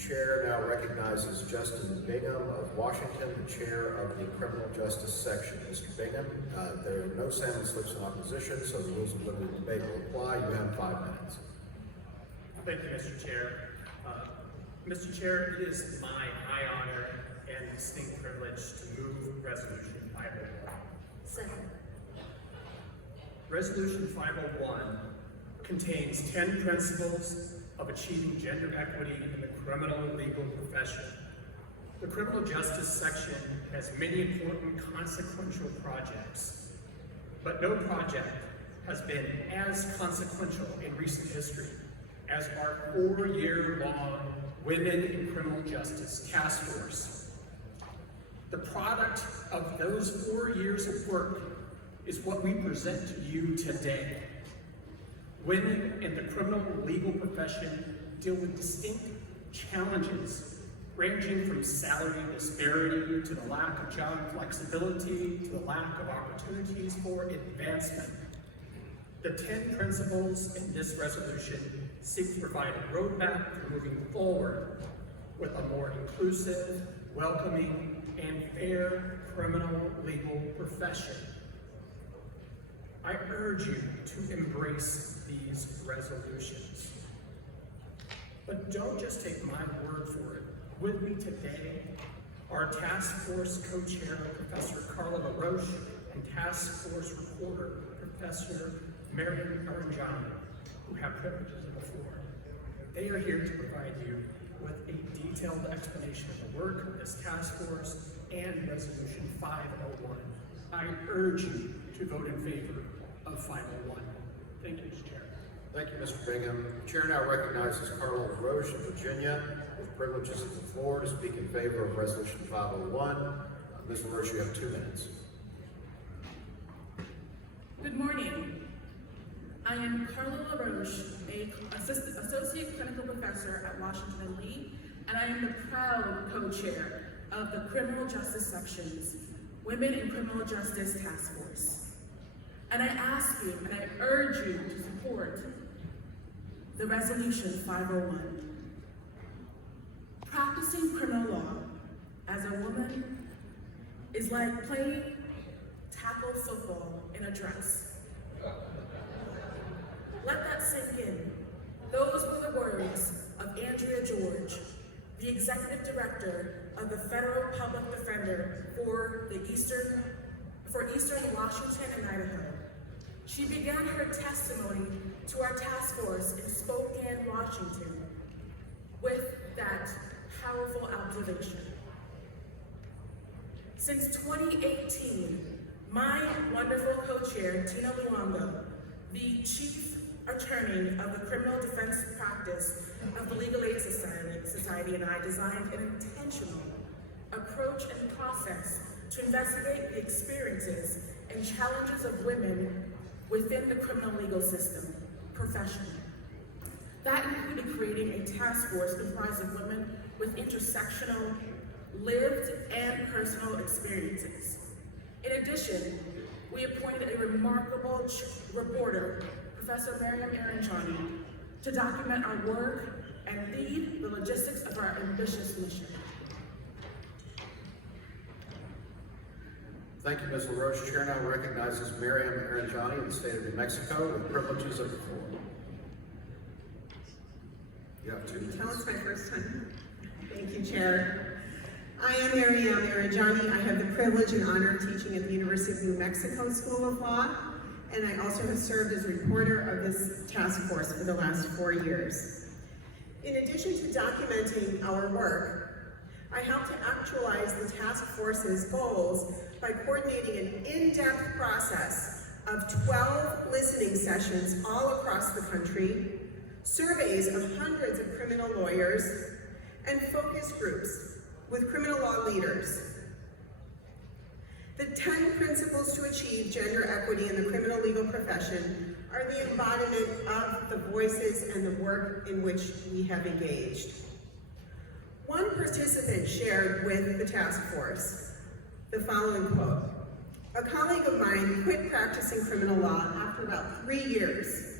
chair now recognizes Justin Bingham of Washington, the chair of the Criminal Justice Section. Mr. Bingham, there are no salmon slips in opposition, so the rules of limited debate will apply. You have 5 minutes. Thank you, Mr. Chair. Mr. Chair, it is my high honor and distinct privilege to move Resolution 501. Second. Resolution 501 contains 10 principles of achieving gender equity in the criminal legal profession. The criminal justice section has many important consequential projects, but no project has been as consequential in recent history as our 4-year-long Women in Criminal Justice Task Force. The product of those 4 years of work is what we present to you today. Women in the criminal legal profession deal with distinct challenges ranging from salary disparity to the lack of job flexibility to the lack of opportunities for advancement. The 10 principles in this resolution seek to provide a roadmap for moving forward with a more inclusive, welcoming, and fair criminal legal profession. I urge you to embrace these resolutions. But don't just take my word for it. With me today are task force co-chair Professor Carla LaRoche and task force reporter Professor Miriam Aranjani, who have privileges of the floor. They are here to provide you with a detailed explanation of the work of this task force and Resolution 501. I urge you to vote in favor of 501. Thank you, Mr. Chair. Thank you, Mr. Bingham. The chair now recognizes Carla LaRoche of Virginia, with privileges of the floor, to speak in favor of Resolution 501. Ms. LaRoche, you have 2 minutes. Good morning. I am Carla LaRoche, an associate clinical professor at Washington and Lee, and I am the proud co-chair of the Criminal Justice Section's Women in Criminal Justice Task Force. And I ask you, and I urge you to support the Resolution 501. Practicing criminal law as a woman is like playing tackle football in a dress. Let that sink in. Those were the words of Andrea George, the executive director of the Federal Public Defender for Eastern Washington and Idaho. She began her testimony to our task force in Spokane, Washington, with that powerful observation. Since 2018, my wonderful co-chair, Tina Luongo, the chief attorney of the criminal defense practice of the Legal Aid Society, and I designed an intentional approach and process to investigate the experiences and challenges of women within the criminal legal system professionally. That included creating a task force comprised of women with intersectional, lived, and personal experiences. In addition, we appointed a remarkable reporter, Professor Miriam Aranjani, to document our work and lead the logistics of our ambitious mission. Thank you, Ms. LaRoche. Chair now recognizes Miriam Aranjani of the state of New Mexico, with privileges of the floor. You have 2 minutes. Tell it's my first time. Thank you, Chair. I am Miriam Aranjani. I have the privilege and honor of teaching at the University of New Mexico School of Law, and I also have served as reporter of this task force for the last 4 years. In addition to documenting our work, I helped to actualize the task force's goals by coordinating an in-depth process of 12 listening sessions all across the country, surveys of hundreds of criminal lawyers, and focus groups with criminal law leaders. The 10 principles to achieve gender equity in the criminal legal profession are the embodiment of the voices and the work in which we have engaged. One participant shared with the task force the following quote: "A colleague of mine quit practicing criminal law after about 3 years.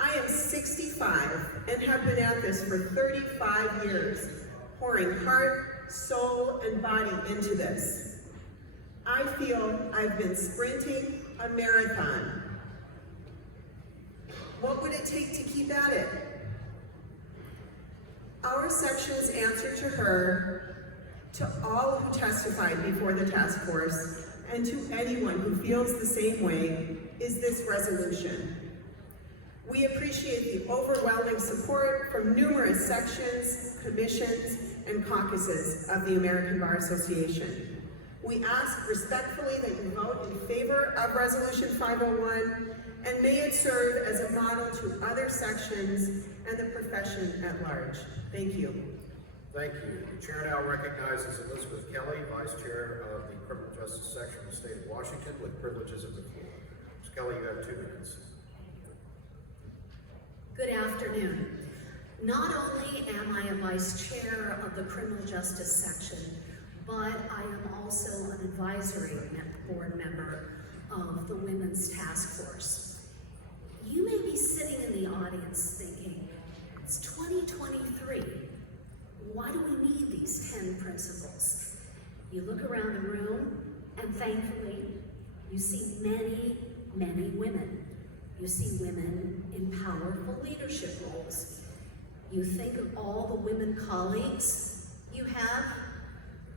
I am 65 and have been at this for 35 years, pouring heart, soul, and body into this. I feel I've been sprinting a marathon. What would it take to keep at it? Our section's answer to her, to all who testified before the task force, and to anyone who feels the same way, is this resolution. We appreciate the overwhelming support from numerous sections, commissions, and caucuses of the American Bar Association. We ask respectfully that you vote in favor of Resolution 501, and may it serve as a model to other sections and the profession at large. Thank you. Thank you. The chair now recognizes Elizabeth Kelly, Vice Chair of the Criminal Justice Section of the State of Washington, with privileges of the floor. Ms. Kelly, you have 2 minutes. Good afternoon. Not only am I a vice chair of the criminal justice section, but I am also an advisory board member of the Women's Task Force. You may be sitting in the audience thinking, it's 2023. Why do we need these 10 principles? You look around the room, and thankfully, you see many, many women. You see women in powerful leadership roles. You think of all the women colleagues you have.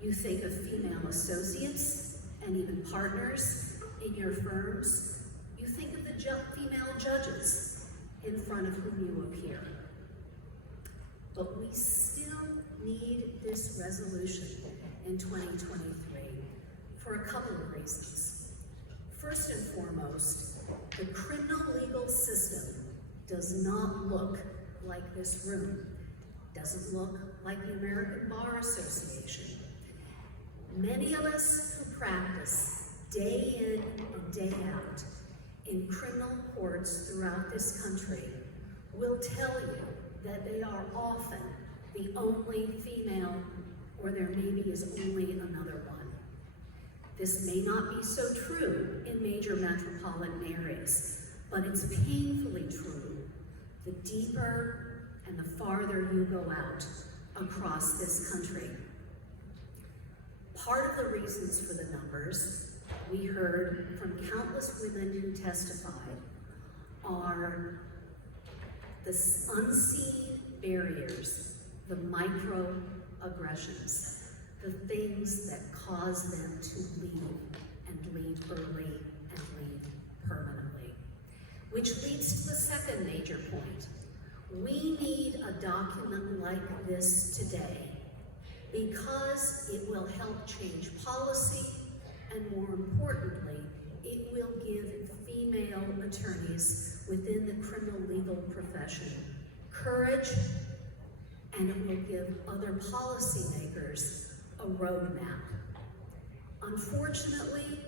You think of female associates and even partners in your firms. You think of the female judges in front of whom you appear. But we still need this resolution in 2023 for a couple of reasons. First and foremost, the criminal legal system does not look like this room, doesn't look like the American Bar Association. Many of us who practice day in and day out in criminal courts throughout this country will tell you that they are often the only female, or there maybe is only another one. This may not be so true in major metropolitan areas, but it's painfully true the deeper and the farther you go out across this country. Part of the reasons for the numbers we heard from countless women who testified are the unseen barriers, the microaggressions, the things that cause them to leave, and leave early, and leave permanently. Which leads to the second major point. We need a document like this today because it will help change policy, and more importantly, it will give female attorneys within the criminal legal profession courage, and it will give other policymakers a roadmap. Unfortunately,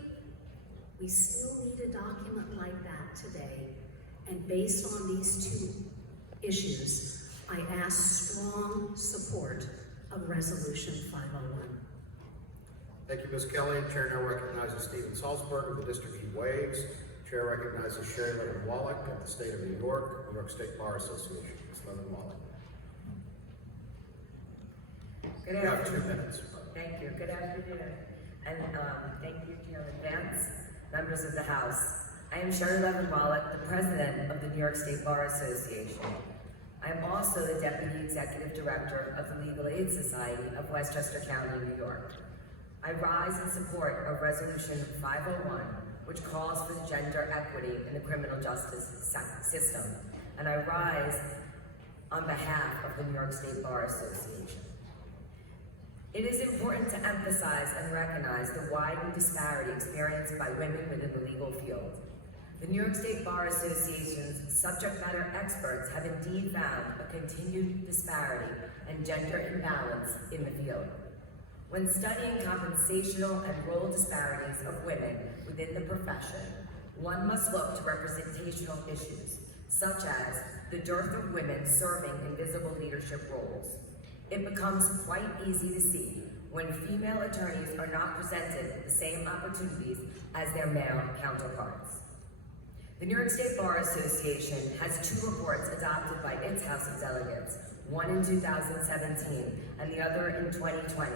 we still need a document like that today, and based on these 2 issues, I ask strong support of Resolution 501. Thank you, Ms. Kelly. Chair now recognizes Stephen Salzberg of the District He Waves. Chair recognizes Sherry Levin Wallach of the State of New York State Bar Association. Ms. Levin Wallach. Good You have 2 afternoon. minutes. Thank you. Good afternoon. And thank you to your advance members of the House. I am Sherry Levin Wallach, the president of the New York State Bar Association. I am also the deputy executive director of the Legal Aid Society of Westchester County, New York. I rise in support of Resolution 501, which calls for gender equity in the criminal justice system. And I rise on behalf of the New York State Bar Association. It is important to emphasize and recognize the widened disparity experienced by women within the legal field. The New York State Bar Association's subject matter experts have indeed found a continued disparity and gender imbalance in the field. When studying compensational and role disparities of women within the profession, one must look to representational issues, such as the dearth of women serving in visible leadership roles. It becomes quite easy to see when female attorneys are not presented the same opportunities as their male counterparts. The New York State Bar Association has 2 reports adopted by its House of Delegates, one in 2017 and the other in 2020,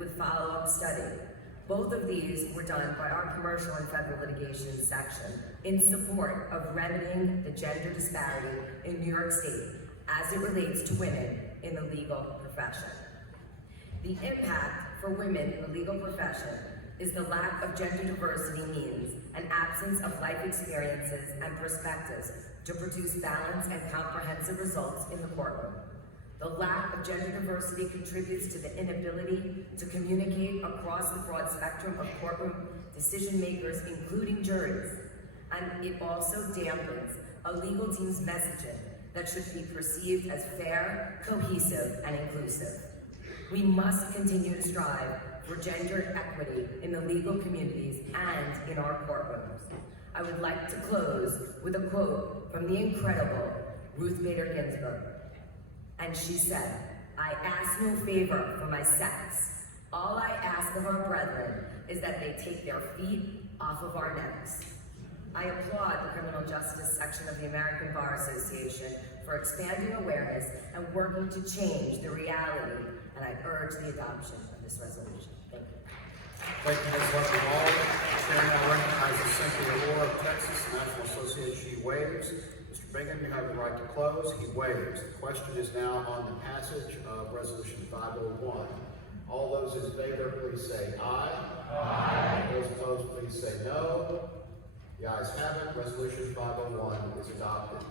with follow-up study. Both of these were done by our commercial and federal litigation section in support of remedying the gender disparity in New York State as it relates to women in the legal profession. The impact for women in the legal profession is the lack of gender diversity means an absence of life experiences and perspectives to produce balanced and comprehensive results in the courtroom. The lack of gender diversity contributes to the inability to communicate across the broad spectrum of courtroom decision makers, including juries, and it also dampens a legal team's messaging that should be perceived as fair, cohesive, and inclusive. We must continue to strive for gender equity in the legal communities and in our courtrooms. I would like to close with a quote from the incredible Ruth Bader Ginsburg. And she said, "I ask no favor for my sex. All I ask of our brethren is that they take their feet off of our necks." I applaud the Criminal Justice Section of the American Bar Association for expanding awareness and working to change the reality, and I urge the adoption of this resolution. Thank you. Thank you, Ms. Levenwald. Chair now recognizes Cynthia Orr of Texas National Association. She waives. Mr. Bingham, you have the right to close. He waives. The question is now on the passage of Resolution 501. All those in favor, please say aye. Aye. Those opposed, please say no. The ayes have it. Resolution 501 is adopted.